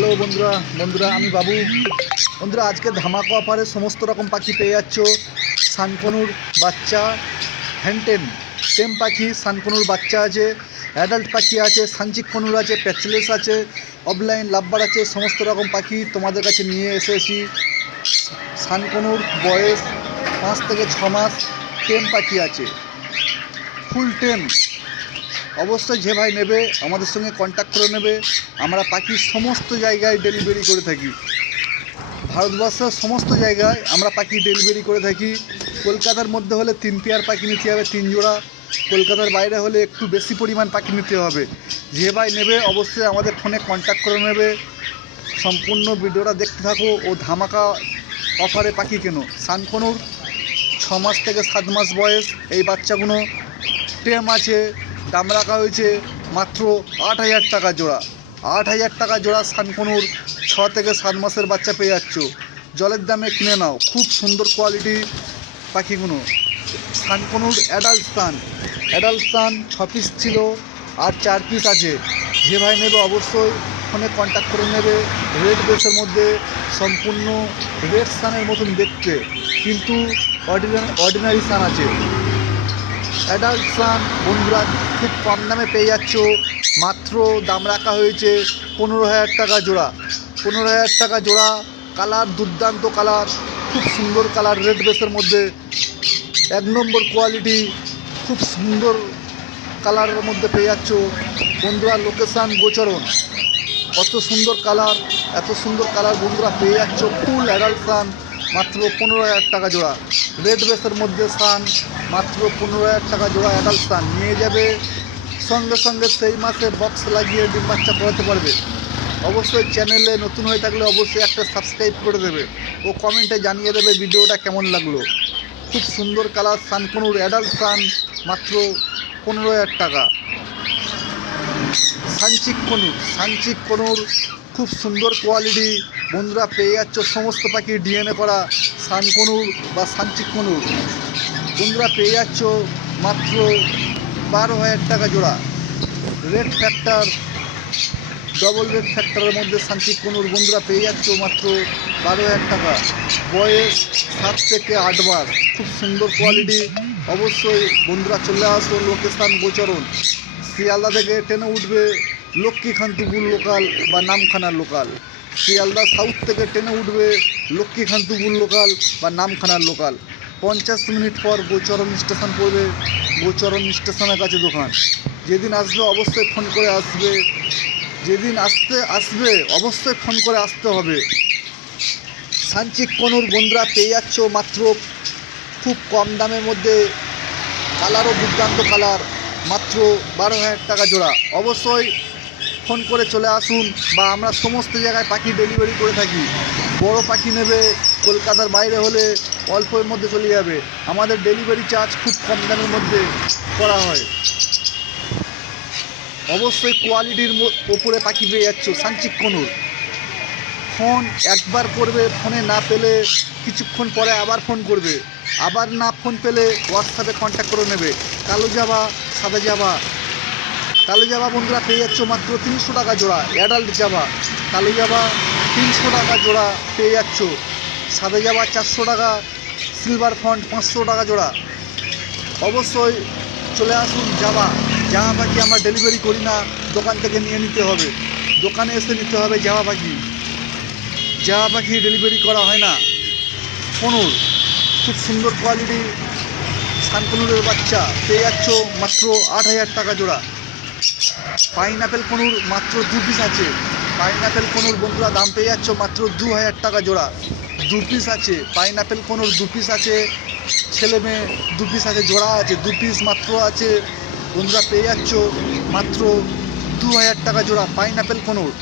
Hello বন্ধুরা বন্ধুরা, আমি বাবু। বন্ধুরা, আজকে ধামাকা অফারে সমস্ত রকম পাখি পেয়ে যাচ্ছ। সানকনুর বাচ্চা, হ্যান্টেন, টেম পাখি, সানকনুর বাচ্চা আছে, অ্যাডাল্ট পাখি আছে, সানচিক কনুর আছে, প্যাচলেস আছে, অফলাইন লাভবার আছে, সমস্ত রকম পাখি তোমাদের কাছে নিয়ে এসেছি। সানকনুর বয়স পাঁচ থেকে ছ মাস, টেম পাখি আছে। ফুল টেম। অবশ্যই যে ভাই নেবে, আমাদের সঙ্গে কন্ট্যাক্ট করে নেবে। আমরা পাখির সমস্ত জায়গায় ডেলিভারি করে থাকি। ভারতবর্ষের সমস্ত জায়গায় আমরা পাখি ডেলিভারি করে থাকি। কলকাতার মধ্যে হলে তিন পেয়ার পাখি নিতে হবে, তিন জোড়া। কলকাতার বাইরে হলে একটু বেশি পরিমাণ পাখি নিতে হবে। যে ভাই নেবে, অবশ্যই আমাদের ফোনে কন্ট্যাক্ট করে নেবে। সম্পূর্ণ ভিডিওটা দেখতে থাকো ও ধামাকা অফারে পাখি কেন। সানকনুর ছ মাস থেকে সাত মাস বয়স, এই বাচ্চাগুলো টেম আছে দাম রাখা হয়েছে মাত্র আট হাজার টাকা জোড়া। আট হাজার টাকা জোড়া সানকনুর ছ থেকে সাত মাসের বাচ্চা পেয়ে যাচ্ছ। জলের দামে কিনে নাও। খুব সুন্দর কোয়ালিটি পাখিগুলো সানকনুর অ্যাডাল্ট সান অ্যাডাল্ট সান ছ পিস ছিল, আর চার পিস আছে। যে ভাই নেবে অবশ্যই ফোনে কন্ট্যাক্ট করে নেবে। রেড বেসের মধ্যে সম্পূর্ণ রেড সানের মতন দেখতে। কিন্তু অর্ডিনারি অর্ডিনারি সান আছে। অ্যাডাল্ট সান বন্ধুরা খুব কম দামে পেয়ে যাচ্ছ। মাত্র দাম রাখা হয়েছে পনেরো হাজার টাকা জোড়া। পনেরো হাজার টাকা জোড়া, কালার, দুর্দান্ত কালার, খুব সুন্দর কালার রেড বেসের মধ্যে। এক নম্বর কোয়ালিটি, খুব সুন্দর কালারের মধ্যে পেয়ে যাচ্ছ। বন্ধুরা, লোকেশান গোচরণ। কত সুন্দর কালার, এত সুন্দর কালার বন্ধুরা পেয়ে যাচ্ছ। ফুল অ্যাডাল্ট সান মাত্র পনেরো হাজার টাকা জোড়া। রেড বেসের মধ্যে সান মাত্র পনেরো হাজার টাকা জোড়া অ্যাডাল্ট সান নিয়ে যাবে, সঙ্গে সঙ্গে সেই মাসে বক্স লাগিয়ে ডিম বাচ্চা করাতে পারবে। অবশ্যই চ্যানেলে নতুন হয়ে থাকলে অবশ্যই একটা সাবস্ক্রাইব করে দেবে ও কমেন্টে জানিয়ে দেবে ভিডিওটা কেমন লাগল। খুব সুন্দর কালার সানকনুর অ্যাডাল্ট সান মাত্র পনেরো হাজার টাকা। সানচিক কনুর সানচিক কনুর খুব সুন্দর কোয়ালিটি বন্ধুরা পেয়ে যাচ্ছ সমস্ত পাখি ডিএনএ করা সানকনুর বা সানচিক কনুর বন্ধুরা পেয়ে যাচ্ছ মাত্র বারো হাজার টাকা জোড়া। রেড ফ্যাক্টর ডবল রেড ফ্যাক্টরের মধ্যে শান্তি কনুর বন্ধুরা পেয়ে যাচ্ছ মাত্র বারো হাজার টাকা। বয়স সাত থেকে আট মাস খুব সুন্দর কোয়ালিটি অবশ্যই বন্ধুরা চলে আসো লোকেশান গোচরণ। শিয়ালদা থেকে ট্রেনে উঠবে লক্ষ্মীখান্তিপুর লোকাল বা নামখানার লোকাল। শিয়ালদা সাউথ থেকে ট্রেনে উঠবে লক্ষ্মীকান্তপুর লোকাল বা নামখানার লোকাল পঞ্চাশ মিনিট পর গোচরণ স্টেশন পড়বে গোচরণ স্টেশনের কাছে দোকান। যেদিন আসবে অবশ্যই ফোন করে আসবে। যেদিন আসতে আসবে অবশ্যই ফোন করে আসতে হবে। সানচিক কনুর বন্ধুরা পেয়ে যাচ্ছ মাত্র খুব কম দামের মধ্যে কালারও দুর্দান্ত কালার, মাত্র বারো হাজার টাকা জোড়া। অবশ্যই ফোন করে চলে আসুন বা আমরা সমস্ত জায়গায় পাখি ডেলিভারি করে থাকি। বড় পাখি নেবে, কলকাতার বাইরে হলে অল্পের মধ্যে চলে যাবে। আমাদের ডেলিভারি চার্জ খুব কম দামের মধ্যে করা হয়। অবশ্যই কোয়ালিটির ওপরে পাখি পেয়ে যাচ্ছ, সানচিক কনুর। ফোন একবার করবে, ফোনে না পেলে কিছুক্ষণ পরে আবার ফোন করবে। আবার না ফোন পেলে হোয়াটসঅ্যাপে কন্ট্যাক্ট করে নেবে। কালো জাবা সাদা জাবা কালো জাবা বন্ধুরা পেয়ে যাচ্ছ মাত্র তিনশো টাকা জোড়া অ্যাডাল্ট জাবা কালো জাবা তিনশো টাকা জোড়া পেয়ে যাচ্ছ। সাদা জাবা চারশো টাকা সিলভার ফন্ট পাঁচশো টাকা জোড়া। অবশ্যই চলে আসুন জামা। জামা পাখি আমরা ডেলিভারি করি না, দোকান থেকে নিয়ে নিতে হবে। দোকানে এসে নিতে হবে জামা পাখি। জামা পাখি ডেলিভারি করা হয় না। কনুর খুব সুন্দর কোয়ালিটি সানকনুরের বাচ্চা। পেয়ে যাচ্ছ মাত্র আট হাজার টাকা জোড়া। পাইনাপেল কনুর মাত্র দু পিস আছে। পাইনাপেল কনুর বন্ধুরা, দাম পেয়ে যাচ্ছ মাত্র দু হাজার টাকা জোড়া। দু পিস আছে। পাইনাপেল কনুর দু পিস আছে। ছেলে মেয়ে দু পিস আছে, জোড়া আছে, দু পিস মাত্র আছে। বন্ধুরা, পেয়ে যাচ্ছ মাত্র দু হাজার টাকা জোড়া পাইনাপেল কনুর।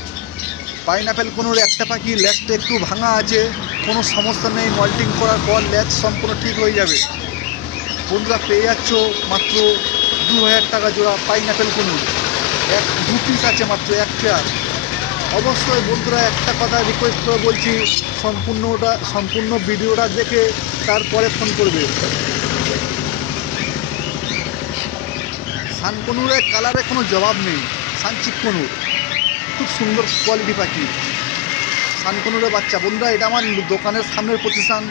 পাইনাপেল কনুর একটা পাখি, ল্যাচটা একটু ভাঙা আছে। কোনো সমস্যা নেই মল্টিং করার পর ল্যাচ সম্পূর্ণ ঠিক হয়ে যাবে। বন্ধুরা, পেয়ে যাচ্ছ মাত্র দু হাজার টাকা জোড়া পাইনাপেল কনুর এক, দু পিস আছে মাত্র, এক পেয়ার অবশ্যই বন্ধুরা একটা কথা রিকোয়েস্ট করে বলছি সম্পূর্ণটা সম্পূর্ণ ভিডিওটা দেখে তারপরে ফোন করবে। সানকনুরের কালারে কোনো জবাব নেই। সানচিক কনুর। খুব সুন্দর কোয়ালিটি পাখি। সানকনুরের বাচ্চা। বন্ধুরা, এটা আমার দোকানের সামনের প্রতিষ্ঠান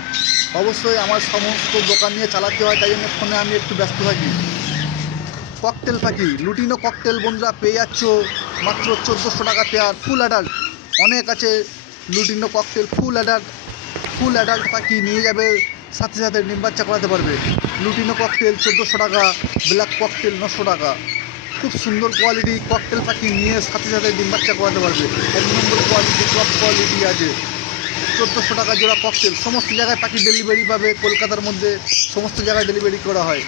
অবশ্যই আমার সমস্ত দোকান নিয়ে চালাতে হয়, তাই জন্য ফোনে আমি একটু ব্যস্ত থাকি। ককটেল পাখি। লুটিনো ককটেল বন্ধুরা পেয়ে যাচ্ছ মাত্র চোদ্দোশো টাকা পেয়ার ফুল অ্যাডাল্ট অনেক আছে lutino cockatiel full adult full adult পাখি নিয়ে যাবে, সাথে সাথে ডিম বাচ্চা করাতে পারবে। লুটিনো ককটেল চোদ্দোশো টাকা ব্ল্যাক ককটেল নশো টাকা। খুব সুন্দর কোয়ালিটি ককটেল পাখি নিয়ে সাথে সাথে ডিম বাচ্চা করাতে পারবে। এক নম্বর কোয়ালিটি টপ কোয়ালিটি আছে। চোদ্দোশো টাকা জোড়া ককটেল, সমস্ত জায়গায় পাখি ডেলিভারি পাবে, কলকাতার মধ্যে সমস্ত জায়গায় ডেলিভারি করা হয়।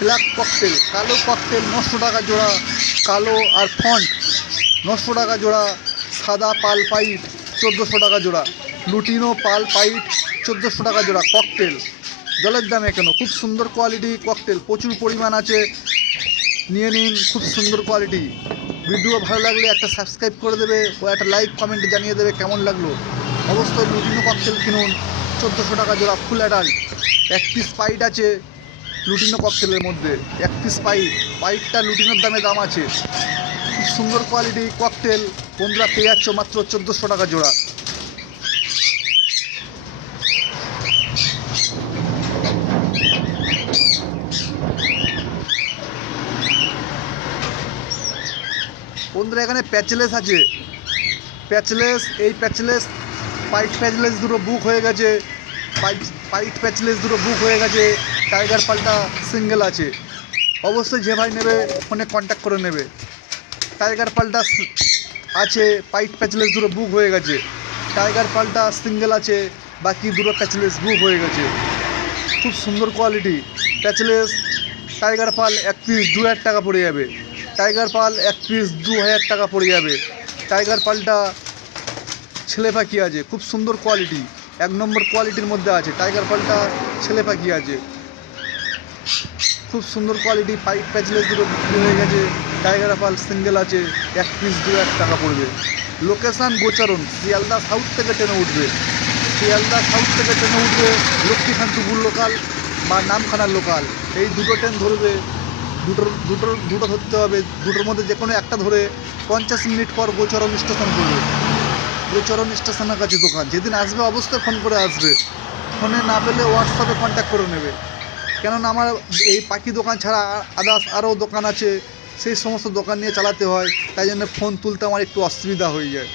ব্ল্যাক ককটেল, কালো ককটেল, নশো টাকা জোড়া, কালো আর ফন্ট, নশো টাকা জোড়া, সাদা পাল পাইট, চোদ্দোশো টাকা জোড়া, লুটিনো পাল পাইট, চোদ্দোশো টাকা জোড়া ককটেল। জলের দামে কেন? খুব সুন্দর কোয়ালিটি ককটেল, প্রচুর পরিমাণ আছে। নিয়ে নিন, খুব সুন্দর কোয়ালিটি ভিডিও ভালো লাগলে একটা সাবস্ক্রাইব করে দেবে ও একটা লাইক কমেন্ট জানিয়ে দেবে কেমন লাগল। অবশ্যই লুটিনো ককটেল কিনুন, চোদ্দোশো টাকা জোড়া ফুল অ্যাডাল্ট এক পিস পাইট আছে লুটিনো ককটেলের মধ্যে। এক পিস পাইট পাইটটা লুটিনোর দামে দাম আছে। খুব সুন্দর কোয়ালিটি ককটেল বন্ধুরা, পেয়ে যাচ্ছ মাত্র চোদ্দোশো টাকা জোড়া। বন্ধুরা, এখানে প্যাচলেস আছে। প্যাচলেস এই প্যাচলেস পাইট প্যাচলেস দুটো বুক হয়ে গেছে। পাইট পাইট প্যাচলেস দুটো বুক হয়ে গেছে। টাইগার পাল্টা সিঙ্গেল আছে। অবশ্যই যে ভাই নেবে, ফোনে কন্ট্যাক্ট করে নেবে। টাইগার পাল্টা আছে, পাইট প্যাচলেস দুটো বুক হয়ে গেছে। টাইগার পাল্টা সিঙ্গেল আছে, বাকি দুটো প্যাচলেস বুক হয়ে গেছে। খুব সুন্দর কোয়ালিটি প্যাচলেস, টাইগার পাল এক পিস দু হাজার টাকা পড়ে যাবে। টাইগার পাল এক পিস দু হাজার টাকা পড়ে যাবে। টাইগার পালটা ছেলে পাখি আছে, খুব সুন্দর কোয়ালিটি এক নম্বর কোয়ালিটির মধ্যে আছে। টাইগার পালটা ছেলে পাখি আছে। খুব সুন্দর কোয়ালিটি পাইপ প্যাচলেস দুটো বিক্রি হয়ে গেছে। টাইগার পাল সিঙ্গেল আছে, এক পিস দু এক টাকা পড়বে। লোকেশান গোচারণ, শিয়ালদা সাউথ থেকে ট্রেনে উঠবে। শিয়ালদা সাউথ থেকে ট্রেনে উঠবে, লক্ষ্মীকান্তপুর লোকাল বা নামখানার লোকাল এই দুটো ট্রেন ধরবে, দুটোর দুটোর, দুটো ধরতে হবে। দুটোর মধ্যে যে কোনো একটা ধরে পঞ্চাশ মিনিট পর গোচরণ স্টেশন করবে। গোচরণ স্টেশনের কাছে দোকান। যেদিন আসবে অবশ্যই ফোন করে আসবে। ফোনে না পেলে হোয়াটসঅ্যাপে কন্ট্যাক্ট করে নেবে। কেননা আমার এই পাখি দোকান ছাড়া আদার্স আরও দোকান আছে, সেই সমস্ত দোকান নিয়ে চালাতে হয়, তাই জন্য ফোন তুলতে আমার একটু অসুবিধা হয়ে যায়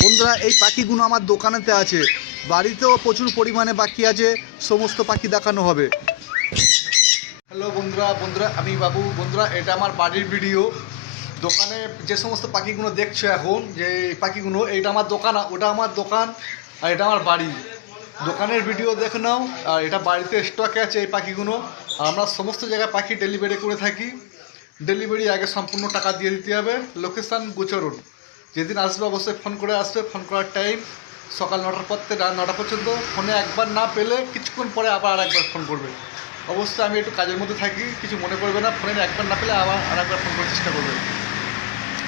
বন্ধুরা এই পাখিগুলো আমার দোকানেতে আছে। বাড়িতেও প্রচুর পরিমাণে পাখি আছে, সমস্ত পাখি দেখানো হবে। হ্যালো বন্ধুরা বন্ধুরা, আমি বাবু। বন্ধুরা, এটা আমার বাড়ির ভিডিও। দোকানে যে সমস্ত পাখিগুলো দেখছ এখন, যে পাখিগুলো, এইটা আমার দোকান, ওটা আমার দোকান, আর এটা আমার বাড়ি। দোকানের ভিডিও দেখে নাও, আর এটা বাড়িতে স্টকে আছে এই পাখিগুলো। আর আমরা সমস্ত জায়গায় পাখি ডেলিভারি করে থাকি। ডেলিভারি আগে সম্পূর্ণ টাকা দিয়ে দিতে হবে। লোকেশান গোচরণ। যেদিন আসবে অবশ্যই ফোন করে আসবে ফোন করার টাইম সকাল নটার পর থেকে নটা পর্যন্ত ফোনে একবার না পেলে কিছুক্ষণ পরে আবার আর একবার ফোন করবে। অবশ্যই আমি একটু কাজের মধ্যে থাকি, কিছু মনে করবে না ফোনে একবার না পেলে আবার আর একবার ফোন করার চেষ্টা করবে।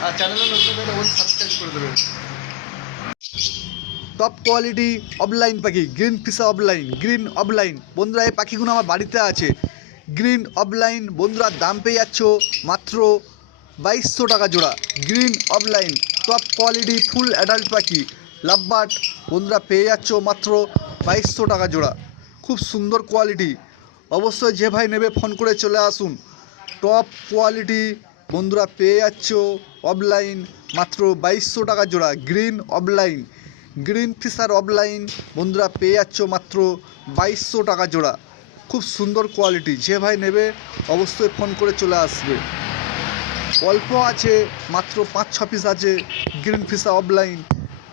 আর চ্যানেলে নতুন অবশ্যই সাবস্ক্রাইব করে দেবে টপ কোয়ালিটি অফলাইন পাখি green fischer opaline green opaline বন্ধুরা, এই পাখিগুলো আমার বাড়িতে আছে। গ্রিন অফলাইন বন্ধুরা, দাম পেয়ে যাচ্ছ মাত্র বাইশশো টাকা জোড়া। Green opaline top quality full adult পাখি। লাভবার্ড, বন্ধুরা পেয়ে যাচ্ছ মাত্র বাইশশো টাকা জোড়া। খুব সুন্দর কোয়ালিটি অবশ্যই যে ভাই নেবে ফোন করে চলে আসুন। টপ কোয়ালিটি বন্ধুরা পেয়ে যাচ্ছ অফলাইন মাত্র বাইশশো টাকা জোড়া। Green opaline green fischer opaline বন্ধুরা পেয়ে যাচ্ছ মাত্র বাইশশো টাকা জোড়া। খুব সুন্দর কোয়ালিটি যে ভাই নেবে, অবশ্যই ফোন করে চলে আসবে। অল্প আছে, মাত্র পাঁচ ছ পিস আছে গ্রিন ফিশা অফলাইন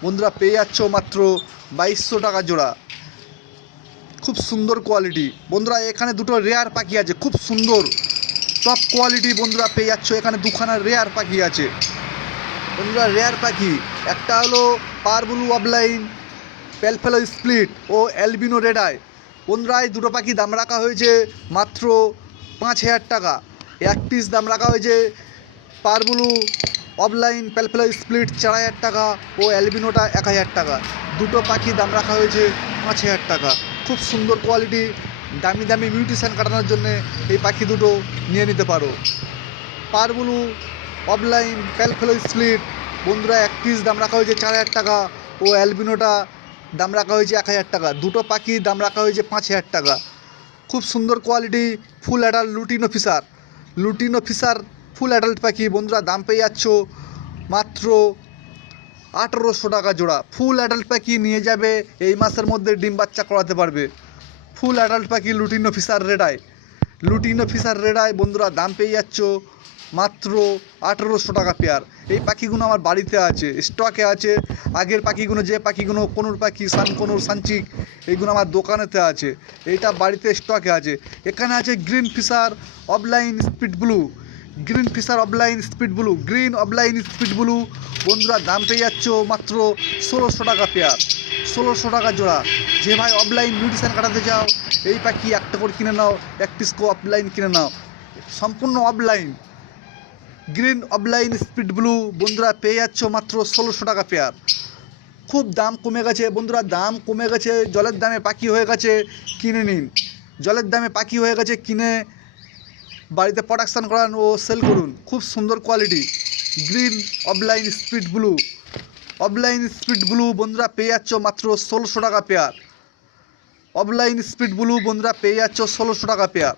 বন্ধুরা, পেয়ে যাচ্ছ মাত্র বাইশশো টাকা জোড়া। খুব সুন্দর কোয়ালিটি বন্ধুরা, এখানে দুটো রেয়ার পাখি আছে, খুব সুন্দর। টপ কোয়ালিটি বন্ধুরা, পেয়ে যাচ্ছ, এখানে দুখানা রেয়ার পাখি আছে। বন্ধুরা রেয়ার পাখি, একটা হলো parblue opaline pale fallow split ও অ্যালবিনো রেড আই বন্ধুরা, এই দুটো পাখি দাম রাখা হয়েছে মাত্র পাঁচ হাজার টাকা। এক পিস দাম রাখা হয়েছে পারবুলু অফলাইন প্যালফেলো স্প্লিট চার হাজার টাকা ও অ্যালবিনোটা এক হাজার টাকা। দুটো পাখি দাম রাখা হয়েছে পাঁচ হাজার টাকা। খুব সুন্দর কোয়ালিটি দামি দামি মিউটিশান কাটানোর জন্য এই পাখি দুটো নিয়ে নিতে পারো। পারবুলু অফলাইন প্যালফেলো স্প্লিট, বন্ধুরা, এক পিস দাম রাখা হয়েছে চার হাজার টাকা ও অ্যালবিনোটা দাম রাখা হয়েছে এক হাজার টাকা। দুটো পাখি দাম রাখা হয়েছে পাঁচ হাজার টাকা। খুব সুন্দর quality full adult lutino fischer lutino fischer full adult পাখি, বন্ধুরা দাম পেয়ে যাচ্ছ মাত্র আঠেরোশো টাকা জোড়া। ফুল অ্যাডাল্ট পাখি নিয়ে যাবে, এই মাসের মধ্যে ডিম বাচ্চা করাতে পারবে। ফুল অ্যাডাল্ট পাখি lutino fischer red eye lutino fischer red eye বন্ধুরা দাম পেয়ে যাচ্ছ মাত্র আঠেরোশো টাকা পেয়ার। এই পাখিগুলো আমার বাড়িতে আছে, স্টকে আছে। আগের পাখিগুলো যে পাখিগুলো, কোনুর পাখি, সান কোনুর, সানচিক, এইগুলো আমার দোকানেতে আছে। এইটা বাড়িতে স্টকে আছে। এখানে আছে green fischer opaline speed blue. Green fischer opaline speed blue green opaline speed blue বন্ধুরা, দাম পেয়ে যাচ্ছ মাত্র ষোলোশো টাকা পেয়ার ষোলোশো টাকা জোড়া। যে ভাই অফলাইন মিউটিশন কাটাতে চাও, এই পাখি একটা করে কিনে নাও, এক পিস কো অফলাইন কিনে নাও। সম্পূর্ণ opaline green opaline speed blue বন্ধুরা, পেয়ে যাচ্ছ মাত্র ষোলোশো টাকা পেয়ার খুব দাম কমে গেছে, বন্ধুরা, দাম কমে গেছে, জলের দামে পাখি হয়ে গেছে, কিনে নিন। জলের দামে পাখি হয়ে গেছে, কিনে বাড়িতে প্রোডাকশান করান ও সেল করুন। খুব সুন্দর quality green opaline speed blue opaline speed blue বন্ধুরা পেয়ে যাচ্ছ মাত্র ষোলোশো টাকা পেয়ার অফলাইন স্পিড ব্লু বন্ধুরা পেয়ে যাচ্ছ ষোলোশো টাকা pair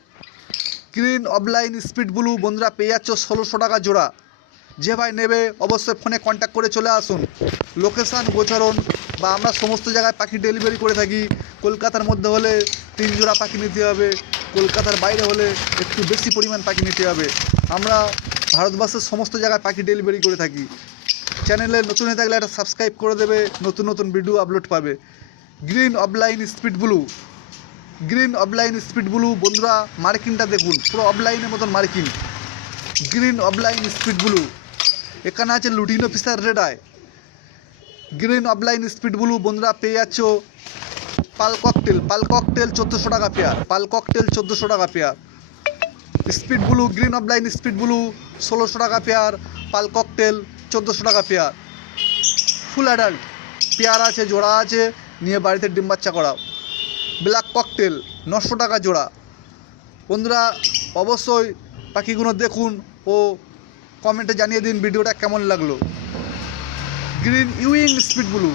green opaline speed blue বন্ধুরা পেয়ে যাচ্ছ ষোলোশো টাকা জোড়া। যে ভাই নেবে অবশ্যই ফোনে কন্ট্যাক্ট করে চলে আসুন। লোকেশান গোচরণ বা আমরা সমস্ত জায়গায় পাখি ডেলিভারি করে থাকি। কলকাতার মধ্যে হলে তিন জোড়া পাখি নিতে হবে। কলকাতার বাইরে হলে একটু বেশি পরিমাণ পাখি নিতে হবে। আমরা ভারতবর্ষের সমস্ত জায়গায় পাখি ডেলিভারি করে থাকি। চ্যানেলে নতুন হয়ে থাকলে একটা সাবস্ক্রাইব করে দেবে, নতুন নতুন ভিডিও আপলোড পাবে। Green opaline speed blue green opaline speed blue বন্ধুরা মার্কিংটা দেখুন, পুরো অফলাইনের মতন marking green opaline speed blue এখানে আছে lutino fischer red eye green opaline speed blue বন্ধুরা, পেয়ে যাচ্ছ। পাল ককটেল পাল ককটেল চোদ্দোশো টাকা পেয়ার, পাল ককটেল চোদ্দোশো টাকা pair. Speed blue, green opaline speed blue ষোলোশো টাকা পেয়ার, পাল ককটেল চোদ্দোশো টাকা পেয়ার। ফুল অ্যাডাল্ট, পেয়ার আছে, জোড়া আছে, নিয়ে বাড়িতে ডিম বাচ্চা করাও। ব্ল্যাক ককটেল, নশো টাকা জোড়া। বন্ধুরা, অবশ্যই পাখিগুলো দেখুন ও কমেন্টে জানিয়ে দিন ভিডিওটা কেমন লাগল। Green Ewing speed blue.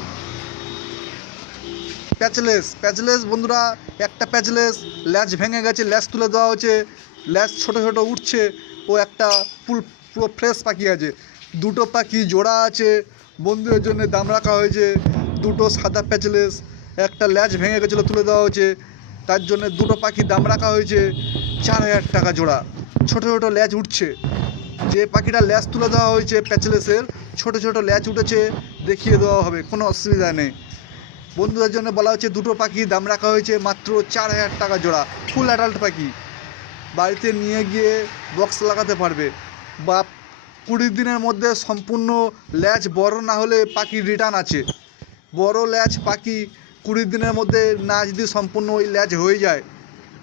Patchless patchless বন্ধুরা, একটা প্যাচলেস ল্যাচ ভেঙে গেছে ল্যাচ তুলে দেওয়া হয়েছে ল্যাচ ছোটো ছোটো উঠছে, ও একটা ফুল, পুরো ফ্রেশ পাখি আছে। দুটো পাখি জোড়া আছে, বন্ধুদের জন্য দাম রাখা হয়েছে, দুটো সাদা প্যাচলেস, একটা ল্যাচ ভেঙে গেছিল, তুলে দেওয়া হয়েছে, তার জন্য দুটো পাখি দাম রাখা হয়েছে, চার হাজার টাকা জোড়া। ছোটো ছোটো ল্যাচ উঠছে। যে পাখিটা ল্যাচ তুলে দেওয়া হয়েছে প্যাচলেসের, ছোটো ছোটো ল্যাচ উঠেছে, দেখিয়ে দেওয়া হবে, কোনো অসুবিধা নেই। বন্ধুদের জন্য বলা হচ্ছে দুটো পাখি, দাম রাখা হয়েছে মাত্র চার হাজার টাকা জোড়া ফুল অ্যাডাল্ট পাখি। বাড়িতে নিয়ে গিয়ে বক্স লাগাতে পারবে। বা কুড়ি দিনের মধ্যে সম্পূর্ণ ল্যাচ বড় না হলে পাখি রিটার্ন আছে। বড় ল্যাচ পাখি কুড়ি দিনের মধ্যে না যদি সম্পূর্ণ ওই ল্যাচ হয়ে যায়,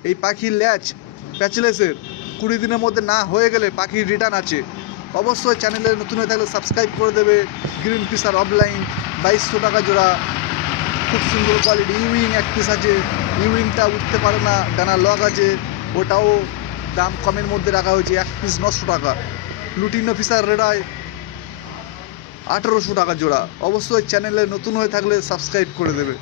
এই পাখির ল্যাচ প্যাচলেসের, কুড়ি দিনের মধ্যে না হয়ে গেলে পাখির রিটার্ন আছে। অবশ্যই চ্যানেলে নতুন হয়ে থাকলে সাবস্ক্রাইব করে দেবে। গ্রিন ফিসার অফলাইন বাইশশো টাকা জোড়া। খুব সুন্দর কোয়ালিটি ইউইং এক পিস আছে ইউইংটা উঠতে পারে না, ডানা লক আছে, ওটাও দাম কমের মধ্যে রাখা হয়েছে, এক পিস নশো টাকা। লুটিন অফিসার রেডায় আঠেরোশো টাকা জোড়া। অবশ্যই চ্যানেলে নতুন হয়ে থাকলে সাবস্ক্রাইব করে দেবে।